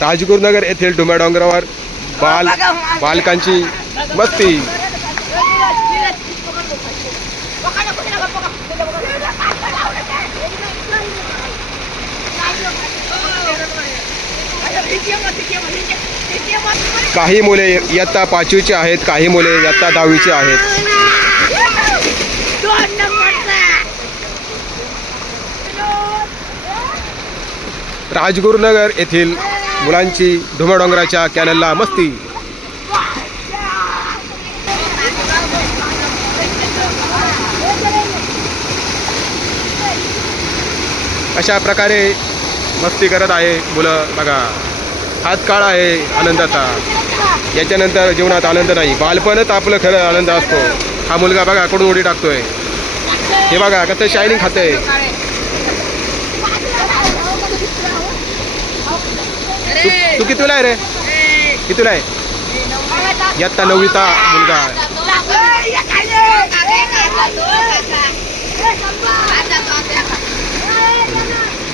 राजगुरुनगर येथील डुम्या डोंगरावर बालकांची मस्ती. काही मुले इयत्ता 5वीची आहेत, काही मुले इयत्ता 10वीची आहेत. राजगुरुनगर येथील मुलांची डुम्या डोंगराच्या कॅनलला मस्ती. अशा प्रकारे मस्ती करत आहे मुलं. बघा, हाच काळ आहे आनंदाचा. याच्यानंतर जीवनात आनंद नाही. बालपणच आपलं खरं आनंद असतो. हा मुलगा बघा कडून उडी टाकतोय. हे बघा कसं शायनिंग खातंय. तू कितीला आहे रे? कितीला आहे? इयत्ता 9वीचा मुलगा.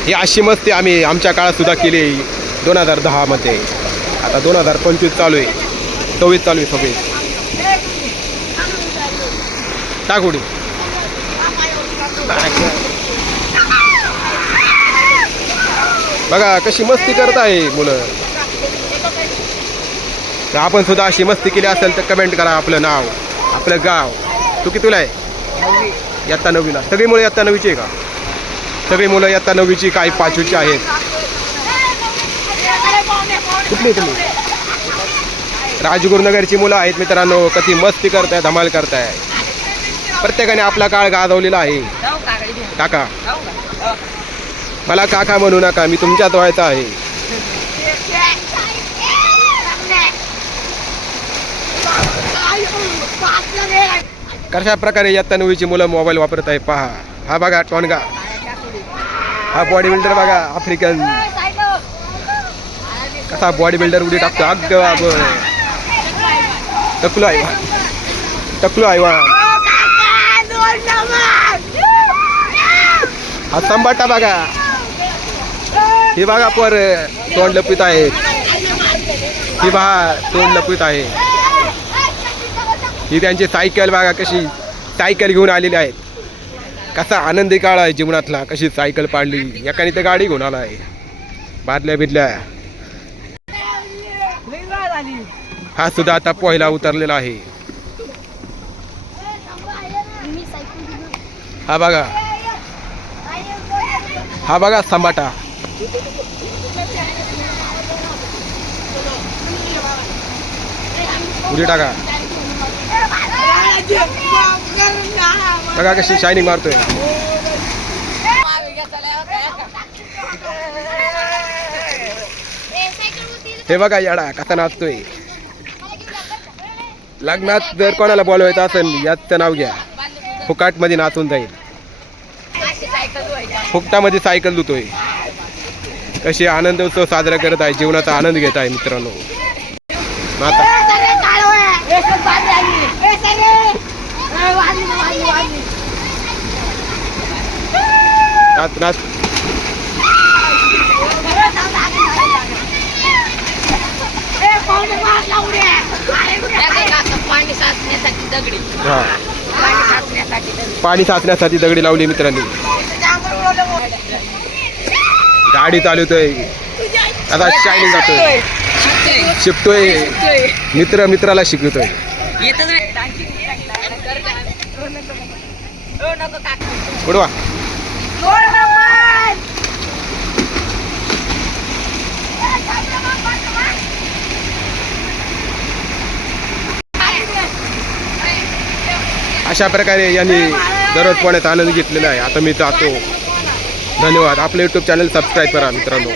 ही अशी मस्ती आम्ही आमच्या काळात सुद्धा केली 2010 मध्ये. आता 2025 चालू आहे, 26 चालू आहे. 26 टाक उडी. बघा कशी मस्ती करत आहे मुलं. आपण सुद्धा अशी मस्ती केली असेल तर कमेंट करा. आपलं नाव, आपलं गाव. तू कितीला आहे? इयत्ता 9वीला. सगळी मुलं इयत्ता 9वीची आहे का? सगळी मुलं इयत्ता 9वीची, काही 5वीची आहेत. कुठली तुम्ही? राजगुरुनगरची मुलं आहेत मित्रांनो. कधी मस्ती करताय, धमाल करताय. प्रत्येकाने आपला काळ गाजवलेला आहे. काका, मला काका म्हणू नका, मी तुमच्यात व्हायचा आहे. कशा प्रकारे इयत्ता 9वीची मुलं मोबाईल वापरत आहे पहा. हा बघा टोनगा, हा बॉडी बिल्डर बघा आफ्रिकन. कसा बॉडी बिल्डर उडी टाकतो. अग टकलो आहे, टकलो आहे. हा संबाटा बघा. हे बघा पर तोंड लपित आहेत. ही बघा तोंड लपित आहे. ही त्यांची सायकल बघा, कशी सायकल घेऊन आलेली आहेत. कसा आनंदी काळ आहे जीवनातला. कशी सायकल पाडली, एकाने तर गाडी घेऊन आला आहे. बादल्या बिदल्या. हा सुद्धा आता पहिला उतरलेला आहे. हा बघा, हा बघा संबाटा. उडी टाका. बघा कशी शायनिंग मारतोय. हे बघा याडा कसा नाचतोय. लग्नात जर कोणाला बोलवायचं असेल याचं नाव घ्या. फुकाटमध्ये नाचून जाईल. फुकटामध्ये सायकल धुतोय. कशी आनंद उत्सव साजरा करत आहे. जीवनाचा आनंद घेत आहे मित्रांनो. नाच नाच. पाणी साचण्यासाठी दगडी लावली मित्रांनी. गाडी चालवतोय. आता शायनिंग जातोय, शिकतोय. मित्र मित्राला शिकवतोय. उडवा. अशा प्रकारे यांनी दररोज पाण्यात आनंद घेतलेला आहे. आता मी जातो. धन्यवाद. आपलं YouTube चॅनल सबस्क्राईब करा मित्रांनो.